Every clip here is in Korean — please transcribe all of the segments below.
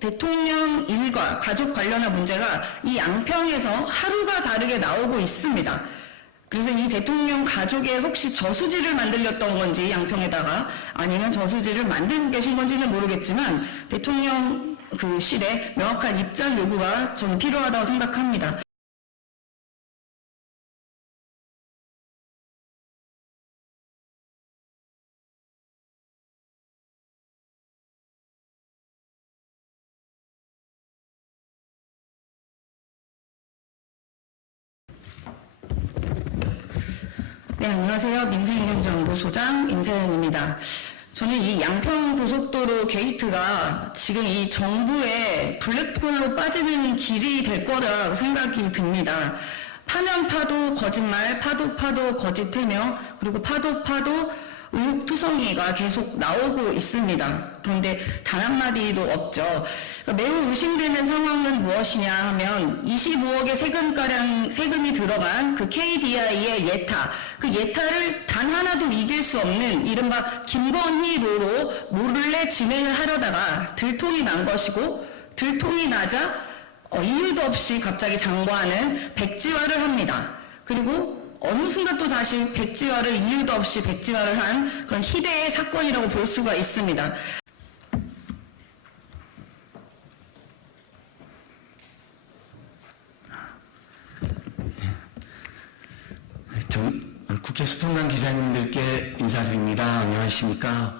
대통령 일과 가족 관련한 문제가 이 양평에서 하루가 다르게 나오고 있습니다. 그래서 이 대통령 가족에 혹시 저수지를 만들렸던 건지 양평에다가 아니면 저수지를 만들고 계신 건지는 모르겠지만 대통령 실에 명확한 입장 요구가 좀 필요하다고 생각합니다. 네, 안녕하세요. 민생경제연구 소장 임세현입니다. 저는 이 양평 고속도로 게이트가 지금 이 정부의 블랙홀로 빠지는 길이 될 거라고 생각이 듭니다. 파면 파도 거짓말, 파도 파도 거짓 해명, 그리고 파도 파도 의혹투성이가 계속 나오고 있습니다. 그런데 단 한마디도 없죠. 매우 의심되는 상황은 무엇이냐 하면 25억의 세금이 들어간 그 KDI의 예타, 그 예타를 단 하나도 이길 수 없는 이른바 김건희로로 몰래 진행을 하려다가 들통이 난 것이고, 들통이 나자 이유도 없이 갑자기 장관은 백지화를 합니다. 그리고 어느 순간 또 다시 백지화를 이유도 없이 백지화를 한 그런 희대의 사건이라고 볼 수가 있습니다. 국회 소통관 기자님들께 인사드립니다. 안녕하십니까.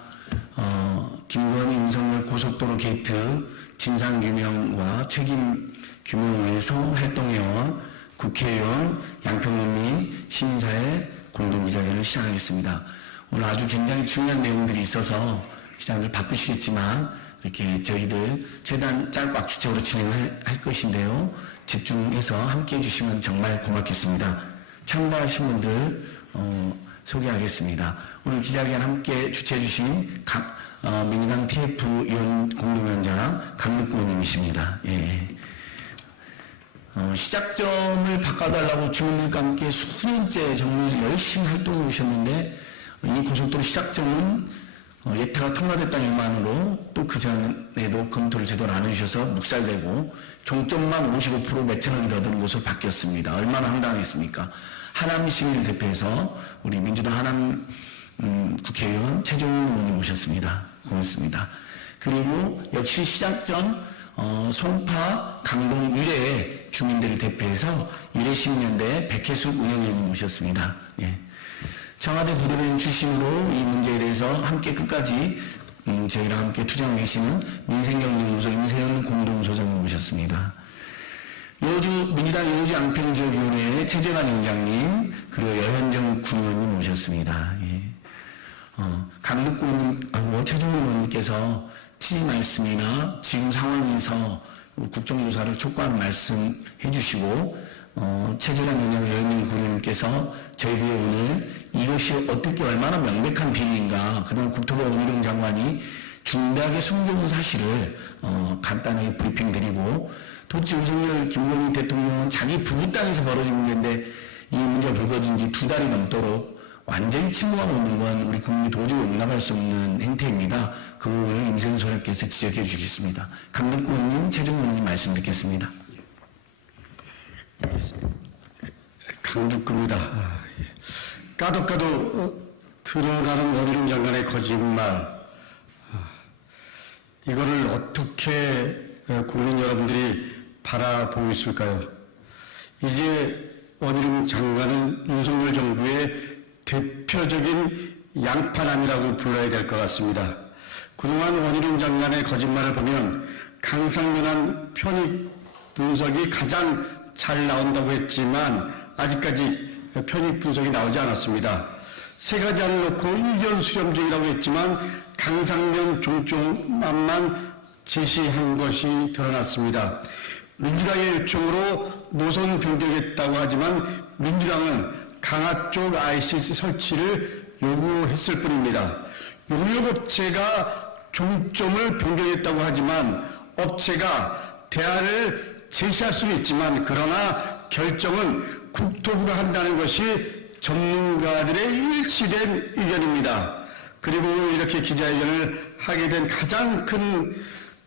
김건희 윤석열 고속도로 게이트 진상규명과 책임 규명을 위해서 활동해온 국회의원 양평민민 시민사회 공동기자회견을 시작하겠습니다. 오늘 아주 굉장히 중요한 내용들이 있어서 기자님들 바쁘시겠지만 이렇게 저희들 최대한 짧고 압축적으로 진행할 것인데요. 집중해서 함께 해주시면 정말 고맙겠습니다. 참가하신 분들 소개하겠습니다. 오늘 기자회견 함께 주최해주신 민주당 TF 위원 공동위원장 강덕구 의원님이십니다. 예. 시작점을 바꿔달라고 주민들과 함께 수년째 정말 열심히 활동해 오셨는데 이 고속도로 시작점은 예타가 통과됐다는 이유만으로 또 그전에도 검토를 제대로 안 해주셔서 묵살되고 종점만 55% 몇천억이 더 드는 곳으로 바뀌었습니다. 얼마나 황당했습니까? 하남 시민을 대표해서 우리 민주당 하남 국회의원 최종훈 의원님 모셨습니다. 고맙습니다. 그리고 역시 시작점 송파 강동 유래의 주민들을 대표해서 유래시민연대 백혜숙 운영위원님 모셨습니다. 예. 청와대 부대변인 출신으로 이 문제에 대해서 함께 끝까지 저희랑 함께 투쟁하고 계시는 민생경제연구소 임세현 공동소장님 모셨습니다. 민주당 여주 양평지역위원회의 최재관 위원장님, 그리고 여현정 군의원님 모셨습니다. 예. 강덕구 의원님하고 최종훈 의원님께서 취지 말씀이나 지금 상황에서 국정조사를 촉구하는 말씀 해주시고, 최재관 위원장 여현정 군의원님께서 저희들이 오늘 이것이 어떻게 얼마나 명백한 비리인가, 그동안 국토부 원희룡 장관이 중대하게 숨겨온 사실을 간단하게 브리핑 드리고, 도대체 윤석열 김건희 대통령은 자기 부부 땅에서 벌어진 문제인데 이 문제가 불거진 지 2달이 넘도록 완전히 침묵하고 있는 건 우리 국민이 도저히 용납할 수 없는 행태입니다. 그 부분을 임세훈 소장께서 지적해 주시겠습니다. 강덕구 의원님, 최종훈 의원님 말씀 듣겠습니다. 강덕구입니다. 까도 들어가는 원희룡 장관의 거짓말, 이거를 어떻게 국민 여러분들이 바라보고 있을까요? 이제 원희룡 장관은 윤석열 정부의 대표적인 양파남이라고 불러야 될 것 같습니다. 그동안 원희룡 장관의 거짓말을 보면 강상면한 편익 분석이 가장 잘 나온다고 했지만 아직까지 편익 분석이 나오지 않았습니다. 세 가지 안을 놓고 의견 수렴 중이라고 했지만 강상면 종점만 제시한 것이 드러났습니다. 민주당의 요청으로 노선 변경했다고 하지만 민주당은 강화 쪽 ICC 설치를 요구했을 뿐입니다. 용역업체가 종점을 변경했다고 하지만 업체가 대안을 제시할 수는 있지만 그러나 결정은 국토부가 한다는 것이 전문가들의 일치된 의견입니다. 그리고 이렇게 기자회견을 하게 된 가장 큰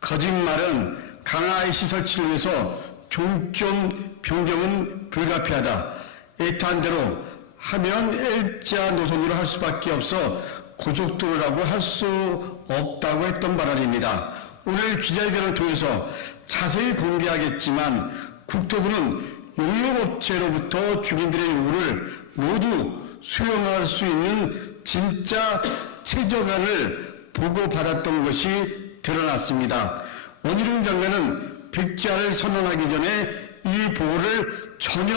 거짓말은 강화IC 설치를 위해서 종점 변경은 불가피하다. 애타한 대로 하면 L자 노선으로 할 수밖에 없어 고속도로라고 할 수 없다고 했던 발언입니다. 오늘 기자회견을 통해서 자세히 공개하겠지만 국토부는 용역업체로부터 주민들의 요구를 모두 수용할 수 있는 진짜 최저간을 보고받았던 것이 드러났습니다. 원희룡 장관은 백지화를 선언하기 전에 이 보고를 전혀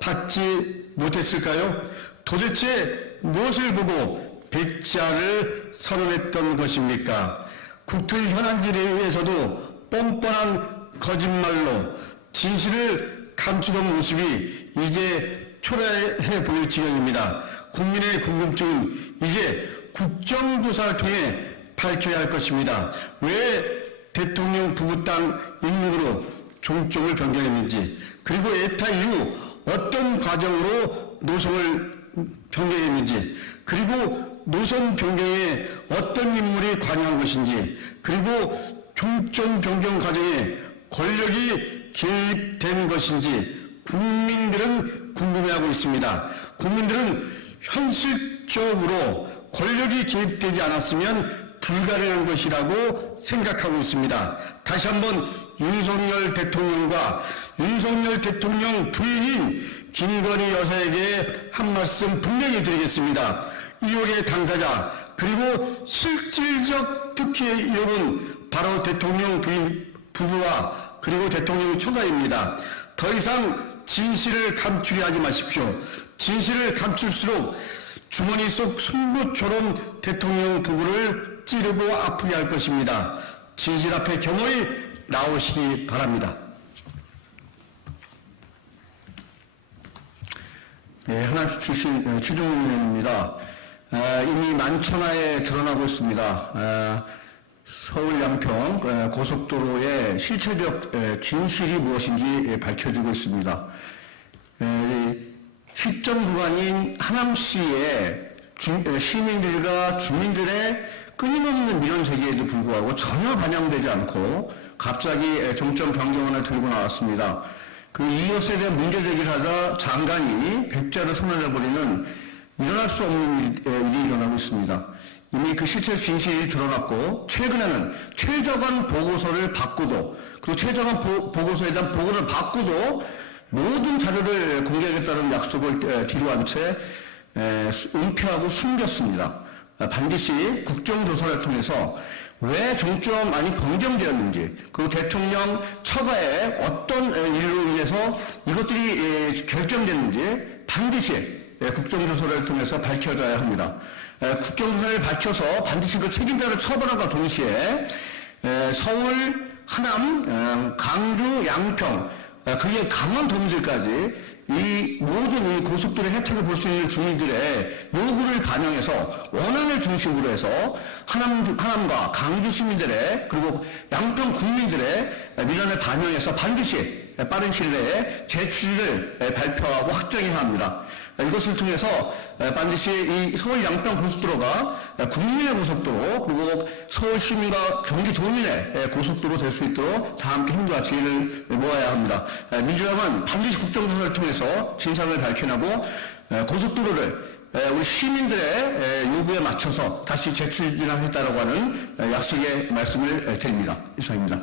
받지 못했을까요? 도대체 무엇을 보고 백지화를 선언했던 것입니까? 국토의 현안질에서도 뻔뻔한 거짓말로 진실을 감추던 모습이 이제 초라해 보일 지경입니다. 국민의 궁금증은 이제 국정조사를 통해 밝혀야 할 것입니다. 왜 대통령 부부 땅 인문으로 종점을 변경했는지, 그리고 에타 이후 어떤 과정으로 노선을 변경했는지, 그리고 노선 변경에 어떤 인물이 관여한 것인지, 그리고 종점 변경 과정에 권력이 개입된 것인지 국민들은 궁금해하고 있습니다. 국민들은 현실적으로 권력이 개입되지 않았으면 불가능한 것이라고 생각하고 있습니다. 다시 한번 윤석열 대통령과 윤석열 대통령 부인인 김건희 여사에게 한 말씀 분명히 드리겠습니다. 2억의 당사자 그리고 실질적 특혜의 2억은 바로 대통령 부인 부부와 그리고 대통령 처가입니다. 더 이상 진실을 감추려 하지 마십시오. 진실을 감출수록 주머니 속 송곳처럼 대통령 부부를 찌르고 아프게 할 것입니다. 진실 앞에 겸허히 나오시기 바랍니다. 네, 하남시 출신 최종훈 의원입니다. 이미 만천하에 드러나고 있습니다. 서울 양평 고속도로의 실체적 진실이 무엇인지 밝혀지고 있습니다. 시점 구간인 하남시의 시민들과 주민들의 끊임없는 민원 제기에도 불구하고 전혀 반영되지 않고 갑자기 정점 변경안을 들고 나왔습니다. 그 이것에 대한 문제 제기를 하자 장관이 백자를 선언해버리는 일어날 수 없는 일이 일어나고 있습니다. 이미 그 실체 진실이 드러났고 최근에는 최저간 보고서를 받고도 그리고 최저간 보고서에 대한 보고를 받고도 모든 자료를 공개하겠다는 약속을 뒤로한 채 은폐하고 숨겼습니다. 반드시 국정조사를 통해서 왜 정점안이 변경되었는지 그리고 대통령 처가에 어떤 일로 인해서 이것들이 결정됐는지 반드시 국정조사를 통해서 밝혀져야 합니다. 국정조사를 밝혀서 반드시 그 책임자를 처벌함과 동시에 서울, 하남, 강주, 양평, 그게 강원도민들까지 이 모든 이 고속도로 혜택을 볼 수 있는 주민들의 요구를 반영해서 원안을 중심으로 해서 하남과 강주 시민들의 그리고 양평 국민들의 민원을 반영해서 반드시 빠른 시일 내에 제출을 발표하고 확정해야 합니다. 이것을 통해서 반드시 이 서울 양평 고속도로가 국민의 고속도로 그리고 서울 시민과 경기도민의 고속도로 될 수 있도록 다 함께 힘과 지혜를 모아야 합니다. 민주당은 반드시 국정조사를 통해서 진상을 밝혀내고 고속도로를 우리 시민들의 요구에 맞춰서 다시 재추진하겠다라고 하는 약속의 말씀을 드립니다. 이상입니다.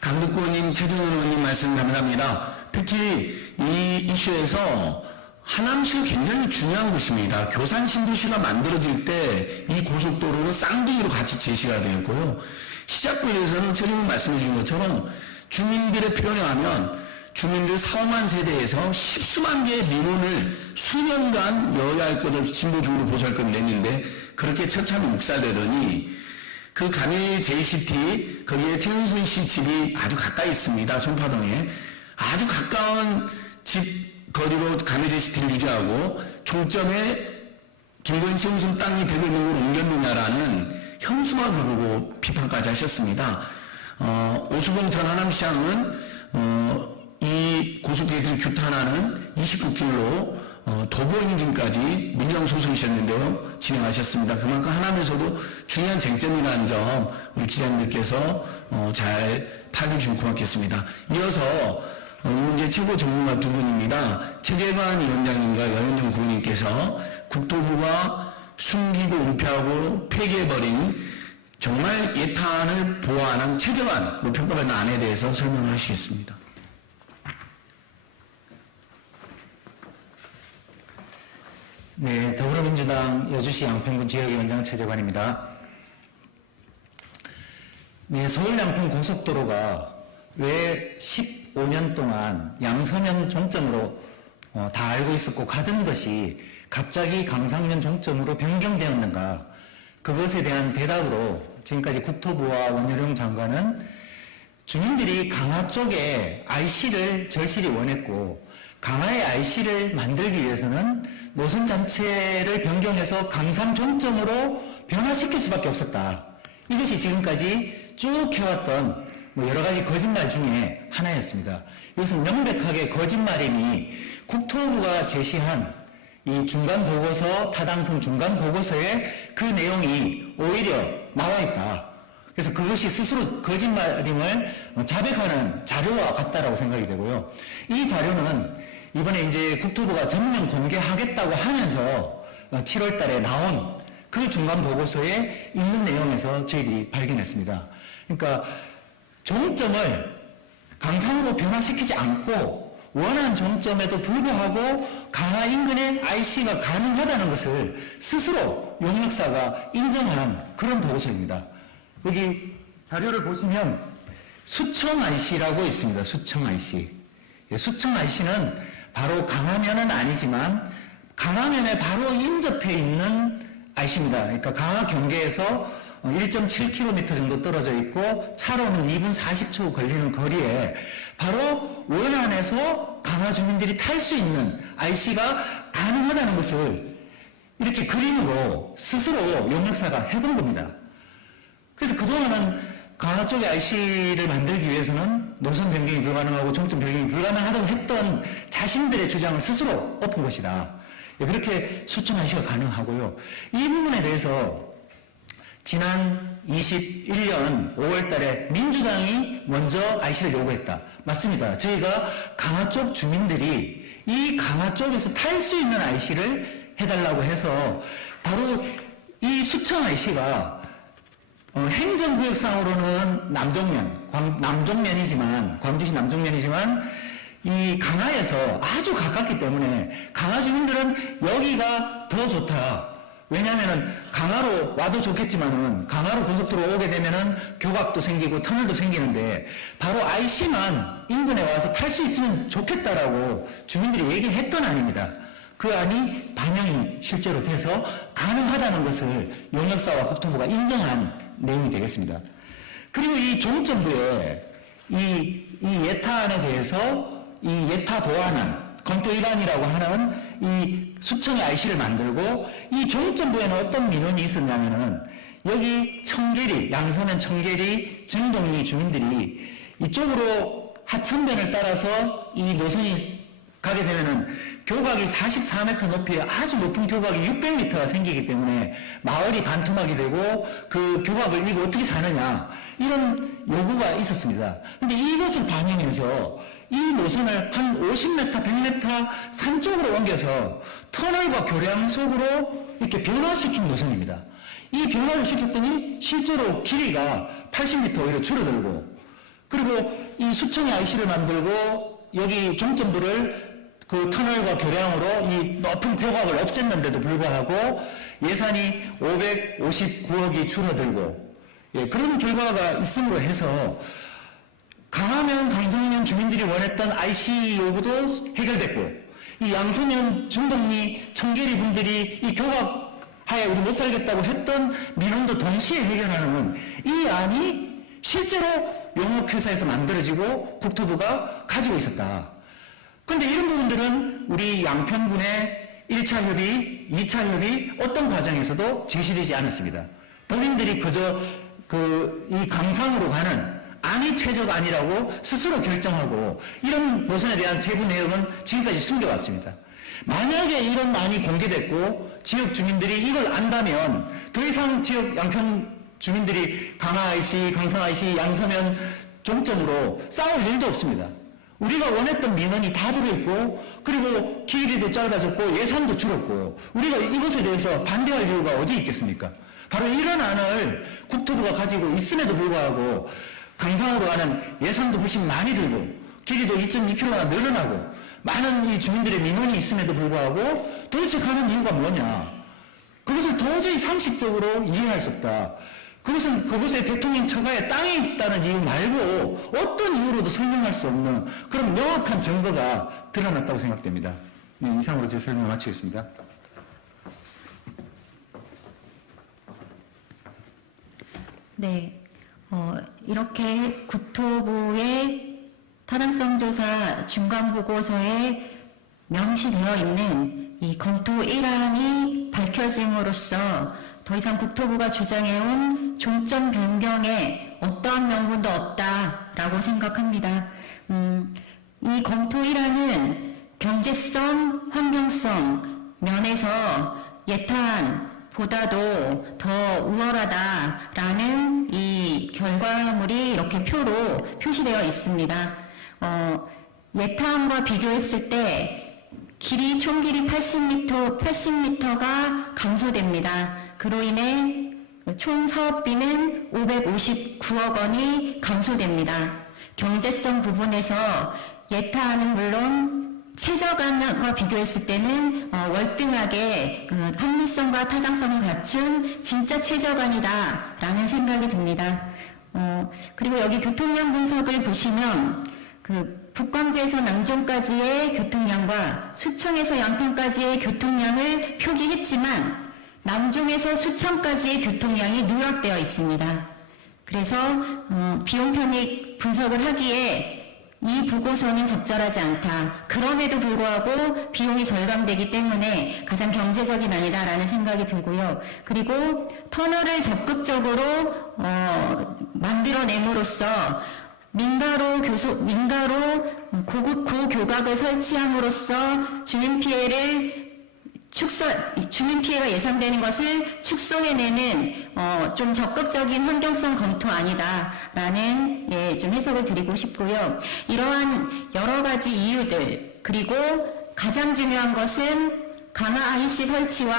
강덕구님, 최종훈 의원님 말씀 감사합니다. 특히 이 이슈에서 하남시가 굉장히 중요한 곳입니다. 교산 신도시가 만들어질 때 이 고속도로는 쌍둥이로 같이 제시가 되었고요. 시작부에서는 최종훈 말씀해 주신 것처럼 주민들의 표현에 하면 주민들 4,5만 세대에서 10수만 개의 민원을 수년간 여야 할 것 없이 진보적으로 보수할 것 냈는데 그렇게 처참히 묵살되더니 그 감일 JCT 거기에 최은순 씨 집이 아주 가까이 있습니다. 송파동에 아주 가까운 집 거리로 감일 JCT를 유지하고 종점에 김건희 최은순 땅이 되고 있는 걸 옮겼느냐라는 현수막을 보고 비판까지 하셨습니다. 오수봉 전 하남시장은 이 고속계획을 규탄하는 29km 도보행진까지 민정소송이셨는데요. 진행하셨습니다. 그만큼 하나면서도 중요한 쟁점이라는 점 우리 기자님들께서 잘 파악해 주시면 고맙겠습니다. 이어서 이 문제 최고 전문가 두 분입니다. 최재관 위원장님과 여현정 구의원님께서 국토부가 숨기고 은폐하고 폐기해버린 정말 예탄을 보완한 최저한으로 평가받는 안에 대해서 설명을 하시겠습니다. 네, 더불어민주당 여주시 양평군 지역위원장 최재관입니다. 네, 서울 양평 고속도로가 왜 15년 동안 양서면 종점으로 다 알고 있었고 가던 것이 갑자기 강상면 종점으로 변경되었는가? 그것에 대한 대답으로 지금까지 국토부와 원희룡 장관은 주민들이 강화 쪽에 IC를 절실히 원했고 강화의 IC를 만들기 위해서는 노선 자체를 변경해서 강상 종점으로 변화시킬 수밖에 없었다. 이것이 지금까지 쭉 해왔던 여러 가지 거짓말 중에 하나였습니다. 이것은 명백하게 거짓말이니 국토부가 제시한 이 중간 보고서, 타당성 중간 보고서에 그 내용이 오히려 나와 있다. 그래서 그것이 스스로 거짓말임을 자백하는 자료와 같다라고 생각이 되고요. 이 자료는 이번에 이제 국토부가 전면 공개하겠다고 하면서 7월 달에 나온 그 중간 보고서에 있는 내용에서 저희들이 발견했습니다. 그러니까 종점을 강상으로 변화시키지 않고 원한 종점에도 불구하고 강화 인근에 IC가 가능하다는 것을 스스로 용역사가 인정한 그런 보고서입니다. 여기 자료를 보시면 수청 IC라고 있습니다. 수청 IC. 수청 IC는 바로 강화면은 아니지만 강화면에 바로 인접해 있는 IC입니다. 그러니까 강화 경계에서 1.7km 정도 떨어져 있고 차로는 2분 40초 걸리는 거리에 바로 원안에서 강화 주민들이 탈 수 있는 IC가 가능하다는 것을 이렇게 그림으로 스스로 용역사가 해본 겁니다. 그래서 그동안은 강화 쪽에 IC를 만들기 위해서는 노선 변경이 불가능하고 종점 변경이 불가능하다고 했던 자신들의 주장을 스스로 엎은 것이다. 그렇게 수청 IC가 가능하고요. 이 부분에 대해서 지난 21년 5월 달에 민주당이 먼저 IC를 요구했다. 맞습니다. 저희가 강화 쪽 주민들이 이 강화 쪽에서 탈 수 있는 IC를 해달라고 해서 바로 이 수청 IC가 행정구역상으로는 남종면이지만 광주시 남종면이지만 이 강화에서 아주 가깝기 때문에 강화 주민들은 여기가 더 좋다. 왜냐하면은 강화로 와도 좋겠지만은 강화로 고속도로 오게 되면은 교각도 생기고 터널도 생기는데 바로 IC만 인근에 와서 탈 수 있으면 좋겠다라고 주민들이 얘기했던 안입니다. 그 안이 반영이 실제로 돼서 가능하다는 것을 용역사와 국토부가 인정한 내용이 되겠습니다. 그리고 이 종점부에 이 예타안에 대해서 이 예타 보완안 검토 일환이라고 하는 이 수청의 IC를 만들고 이 종점부에는 어떤 민원이 있었냐면은 여기 청계리, 양서면 청계리, 증동리 주민들이 이쪽으로 하천변을 따라서 이 노선이 가게 되면은 교각이 44m 높이의 아주 높은 교각이 600m가 생기기 때문에 마을이 반토막이 되고 그 교각을 이거 어떻게 사느냐 이런 요구가 있었습니다. 근데 이것을 반영해서 이 노선을 한 50m, 100m 산 쪽으로 옮겨서 터널과 교량 속으로 이렇게 변화시킨 노선입니다. 이 변화를 시켰더니 실제로 길이가 80m 오히려 줄어들고 그리고 이 수청의 IC를 만들고 여기 종점부를 그 터널과 교량으로 이 높은 교각을 없앴는데도 불구하고 예산이 559억이 줄어들고 그런 결과가 있음으로 해서 강화면, 강성면 주민들이 원했던 IC 요구도 해결됐고 이 양서면, 중동리, 청계리 분들이 이 교각 하에 우리 못 살겠다고 했던 민원도 동시에 해결하는 이 안이 실제로 용역회사에서 만들어지고 국토부가 가지고 있었다. 그런데 이런 부분들은 우리 양평군의 1차 협의, 2차 협의 어떤 과정에서도 제시되지 않았습니다. 본인들이 그저 이 강상으로 가는 안이 최저가 아니라고 스스로 결정하고 이런 노선에 대한 세부 내용은 지금까지 숨겨왔습니다. 만약에 이런 안이 공개됐고 지역 주민들이 이걸 안다면 더 이상 지역 양평 주민들이 강화 IC, 강성 IC, 양서면 종점으로 싸울 일도 없습니다. 우리가 원했던 민원이 다 들어있고 그리고 길이도 짧아졌고 예산도 줄었고 우리가 이것에 대해서 반대할 이유가 어디 있겠습니까? 바로 이런 안을 국토부가 가지고 있음에도 불구하고 강상으로 가는 예산도 훨씬 많이 들고 길이도 2.2km나 늘어나고 많은 이 주민들의 민원이 있음에도 불구하고 도대체 가는 이유가 뭐냐? 그것을 도저히 상식적으로 이해할 수 없다. 그것은 그곳에 대통령 처가에 땅이 있다는 이유 말고 어떤 이유로도 설명할 수 없는 그런 명확한 증거가 드러났다고 생각됩니다. 네, 이상으로 제 설명을 마치겠습니다. 네, 이렇게 국토부의 타당성 조사 중간 보고서에 명시되어 있는 이 검토 1안이 밝혀짐으로써 더 이상 국토부가 주장해온 종점 변경에 어떠한 명분도 없다라고 생각합니다. 이 검토 1안은 경제성, 환경성 면에서 예탄보다도 더 우월하다라는 이 결과물이 이렇게 표로 표시되어 있습니다. 예탄과 비교했을 때 길이 총길이 80m가 감소됩니다. 그로 인해 총 사업비는 559억 원이 감소됩니다. 경제성 부분에서 예타는 물론 최저간과 비교했을 때는 월등하게 합리성과 타당성을 갖춘 진짜 최저간이다라는 생각이 듭니다. 그리고 여기 교통량 분석을 보시면 북광주에서 남종까지의 교통량과 수청에서 양평까지의 교통량을 표기했지만 남종에서 수청까지의 교통량이 누락되어 있습니다. 그래서 비용 편익 분석을 하기에 이 보고서는 적절하지 않다. 그럼에도 불구하고 비용이 절감되기 때문에 가장 경제적인 안이다라는 생각이 들고요. 그리고 터널을 적극적으로 만들어냄으로써 민가로 고교각을 설치함으로써 주민 피해가 예상되는 것을 축소해내는 좀 적극적인 환경성 검토 아니다라는 좀 해석을 드리고 싶고요. 이러한 여러 가지 이유들 그리고 가장 중요한 것은 강화 IC 설치와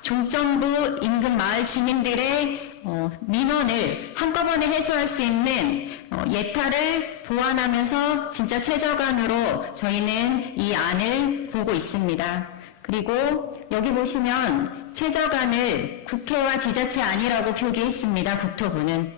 종점부 인근 마을 주민들의 민원을 한꺼번에 해소할 수 있는 예타를 보완하면서 진짜 최저간으로 저희는 이 안을 보고 있습니다. 그리고 여기 보시면 최저간을 국회와 지자체 안이라고 표기했습니다. 국토부는.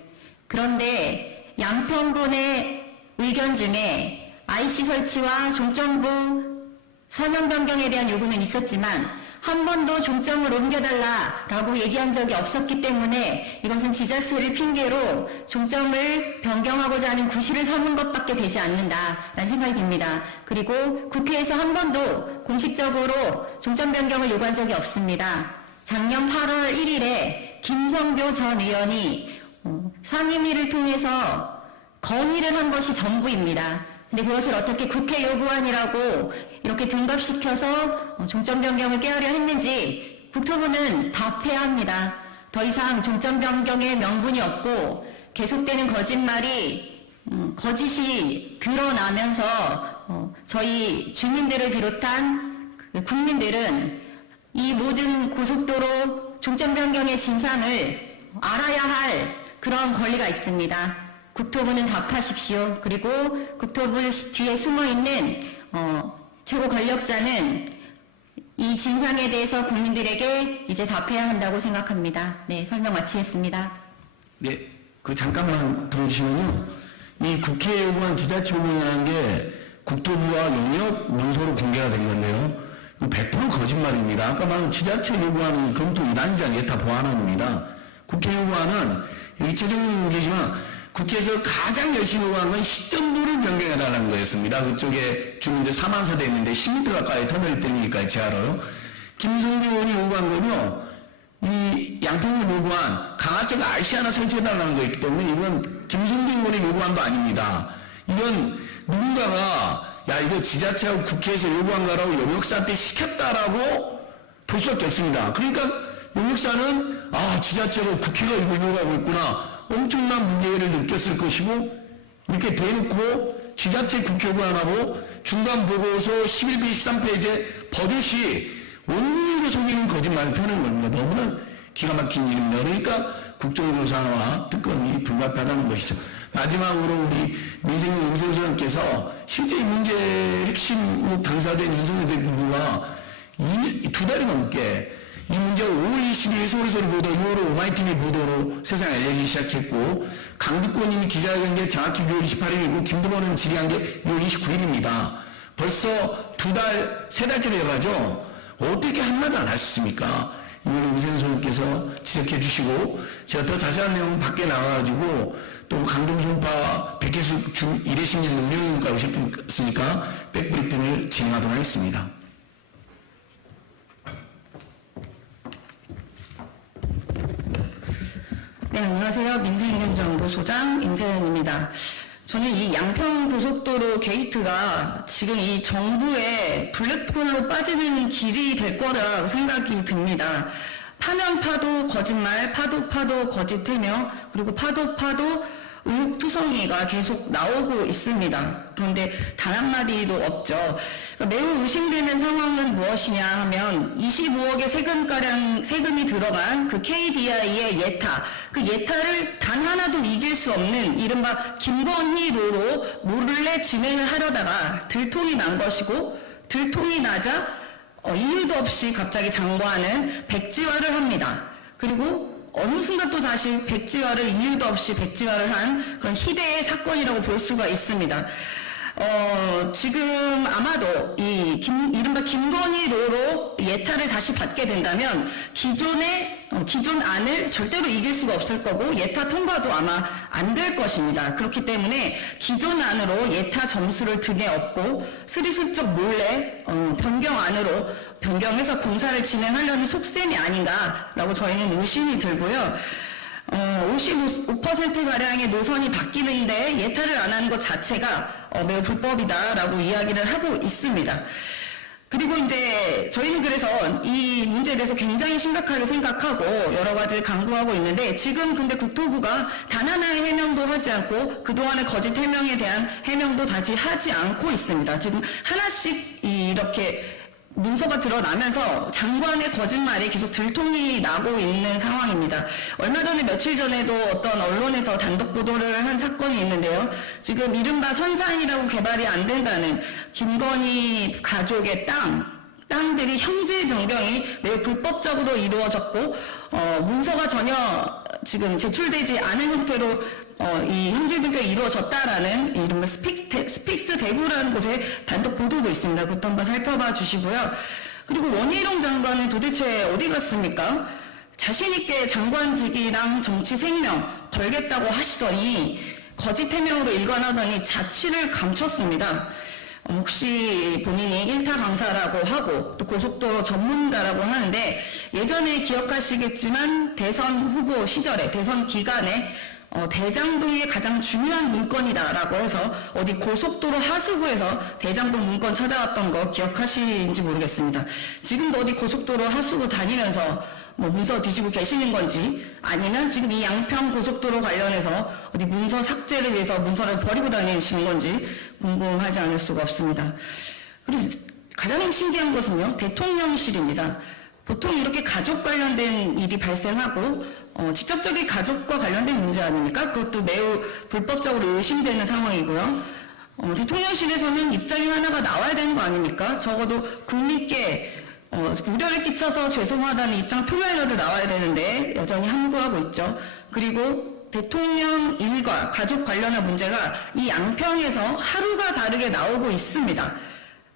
그런데 양평군의 의견 중에 IC 설치와 종점부 선형 변경에 대한 요구는 있었지만 한 번도 종점을 옮겨달라라고 얘기한 적이 없었기 때문에 이것은 지자체를 핑계로 종점을 변경하고자 하는 구실을 삼은 것밖에 되지 않는다라는 생각이 듭니다. 그리고 국회에서 한 번도 공식적으로 종점 변경을 요구한 적이 없습니다. 작년 8월 1일에 김성교 전 의원이 상임위를 통해서 건의를 한 것이 전부입니다. 근데 그것을 어떻게 국회 요구안이라고 이렇게 둔갑시켜서 종점 변경을 깨하려 했는지 국토부는 답해야 합니다. 더 이상 종점 변경의 명분이 없고 계속되는 거짓이 드러나면서 저희 주민들을 비롯한 국민들은 이 모든 고속도로 종점 변경의 진상을 알아야 할 그런 권리가 있습니다. 국토부는 답하십시오. 그리고 국토부 뒤에 숨어있는 최고 권력자는 이 진상에 대해서 국민들에게 이제 답해야 한다고 생각합니다. 네, 설명 마치겠습니다. 네, 잠깐만 들어주시면요. 이 국회에 요구한 지자체 요구라는 게 국토부와 용역 문서로 공개가 된 건데요. 100% 거짓말입니다. 아까 말한 지자체 요구하는 검토 1안장 예타 보완안입니다. 국회 요구안은 여기 최종적인 얘기지만 국회에서 가장 열심히 요구한 건 시점부를 변경해달라는 거였습니다. 그쪽에 주민들 4만 세대 있는데 10m 가까이 터널이 뚫리니까 제하로요. 김성규 의원이 요구한 건요. 이 양평군 요구한 강화 쪽 RC 하나 설치해달라는 거였기 때문에 이건 김성규 의원의 요구안도 아닙니다. 이건 누군가가 야 이거 지자체하고 국회에서 요구한 거라고 용역사한테 시켰다라고 볼 수밖에 없습니다. 그러니까 용역사는 지자체로 국회가 이거 요구하고 있구나 엄청난 무게를 느꼈을 것이고 이렇게 대놓고 지자체 국회 요구 안 하고 중간 보고서 11페이지 13페이지에 버젓이 온누리로 속이는 거짓말을 펴는 겁니다. 너무나 기가 막힌 일입니다. 그러니까 국정조사와 특검이 불가피하다는 것이죠. 마지막으로 우리 민생용 임세호소장께서 실제 이 문제의 핵심 당사자인 윤석열 대통령과 2달이 넘게 이 문제가 5월 22일 서울서리 보도, 6월 오마이TV 보도로 세상에 알려지기 시작했고 강두권님이 기자회견 게 정확히 6월 28일이고 김두관은 질의한 게 6월 29일입니다. 벌써 2달, 3달째 돼가죠. 어떻게 한마디 안 하셨습니까? 이번에 임세호소장께서 지적해 주시고 제가 더 자세한 내용은 밖에 나가가지고 또 강동선파 백혜수 일회심리 능력위원과 오셨으니까 백브리핑을 진행하도록 하겠습니다. 네, 안녕하세요. 민생경제연구 소장 임세연입니다. 저는 이 양평고속도로 게이트가 지금 이 정부의 블랙홀로 빠지는 길이 될 거라고 생각이 듭니다. 파면 파도 거짓말, 파도 파도 거짓 해명, 그리고 파도 파도 의혹투성이가 계속 나오고 있습니다. 그런데 단 한마디도 없죠. 그러니까 매우 의심되는 상황은 무엇이냐 하면 25억의 세금이 들어간 그 KDI의 예타, 그 예타를 단 하나도 이길 수 없는 이른바 김건희로로 몰래 진행을 하려다가 들통이 난 것이고 들통이 나자 이유도 없이 갑자기 장관은 백지화를 합니다. 그리고 어느 순간 또 다시 백지화를 이유도 없이 백지화를 한 그런 희대의 사건이라고 볼 수가 있습니다. 지금 아마도 이른바 김건희로로 예타를 다시 받게 된다면 기존 안을 절대로 이길 수가 없을 거고 예타 통과도 아마 안 될 것입니다. 그렇기 때문에 기존 안으로 예타 점수를 등에 업고 스리슬쩍 몰래 변경해서 공사를 진행하려는 속셈이 아닌가라고 저희는 의심이 들고요. 55%가량의 노선이 바뀌는데 예타를 안 하는 것 자체가 매우 불법이다라고 이야기를 하고 있습니다. 그리고 이제 저희는 그래서 이 문제에 대해서 굉장히 심각하게 생각하고 여러 가지를 강구하고 있는데 지금 근데 국토부가 단 하나의 해명도 하지 않고 그동안의 거짓 해명에 대한 해명도 다시 하지 않고 있습니다. 지금 하나씩 이렇게 문서가 드러나면서 장관의 거짓말이 계속 들통이 나고 있는 상황입니다. 얼마 전에 며칠 전에도 어떤 언론에서 단독 보도를 한 사건이 있는데요. 지금 이른바 선산이라고 개발이 안 된다는 김건희 가족의 땅들이 형질 변경이 매우 불법적으로 이루어졌고 문서가 전혀 지금 제출되지 않은 형태로 이 형질 변경이 이루어졌다라는 이른바 스픽스 대구라는 곳에 단독 보도도 있습니다. 그것도 한번 살펴봐 주시고요. 그리고 원희룡 장관은 도대체 어디 갔습니까? 자신있게 장관직이랑 정치 생명 걸겠다고 하시더니 거짓 해명으로 일관하더니 자취를 감췄습니다. 혹시 본인이 일타 강사라고 하고 또 고속도로 전문가라고 하는데 예전에 기억하시겠지만 대선 후보 시절에 대선 기간에 대장동이 가장 중요한 문건이다라고 해서 어디 고속도로 하수구에서 대장동 문건 찾아왔던 거 기억하시는지 모르겠습니다. 지금도 어디 고속도로 하수구 다니면서 문서 뒤지고 계시는 건지 아니면 지금 이 양평 고속도로 관련해서 어디 문서 삭제를 위해서 문서를 버리고 다니시는 건지 궁금하지 않을 수가 없습니다. 그리고 가장 신기한 것은요, 대통령실입니다. 보통 이렇게 가족 관련된 일이 발생하고 직접적인 가족과 관련된 문제 아닙니까? 그것도 매우 불법적으로 의심되는 상황이고요. 대통령실에서는 입장이 하나가 나와야 되는 거 아닙니까? 적어도 국민께 우려를 끼쳐서 죄송하다는 입장 표명이라도 나와야 되는데 여전히 함구하고 있죠. 그리고 대통령 일과 가족 관련한 문제가 이 양평에서 하루가 다르게 나오고 있습니다.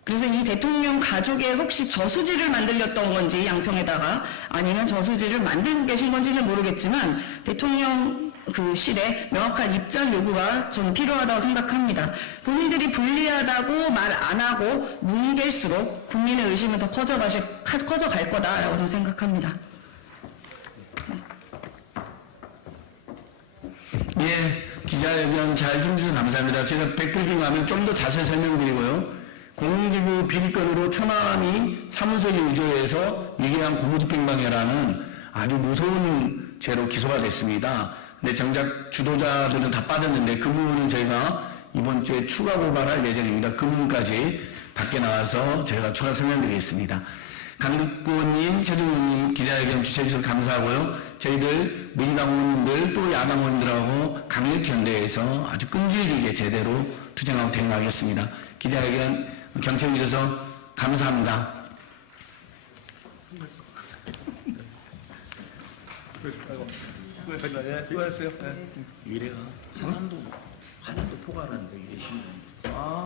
그래서 이 대통령 가족에 혹시 저수지를 만들렸던 건지 양평에다가 아니면 저수지를 만들고 계신 건지는 모르겠지만 대통령 그 실에 명확한 입장 요구가 좀 필요하다고 생각합니다. 본인들이 불리하다고 말 안 하고 뭉갤수록 국민의 의심은 더 커져갈 거다라고 좀 생각합니다. 예, 기자회견 잘 해주셔서 감사합니다. 제가 백불기 가면 좀 더 자세히 설명드리고요. 공공지구 비리건으로 초남이 사무소에 의조해서 얘기한 고무집행방해라는 아주 무서운 죄로 기소가 됐습니다. 근데 정작 주도자들은 다 빠졌는데 그 부분은 저희가 이번 주에 추가 고발할 예정입니다. 그 부분까지 밖에 나와서 제가 추가 설명드리겠습니다. 강득구님, 최종 의원님 기자회견 주최해주셔서 감사하고요. 저희들 민주당 의원님들 또 야당 의원들하고 강력 연대해서 아주 끈질기게 제대로 투쟁하고 대응하겠습니다. 기자회견 경청해주셔서 감사합니다. 미래가 하나도 포괄하는데 이게 힘들어.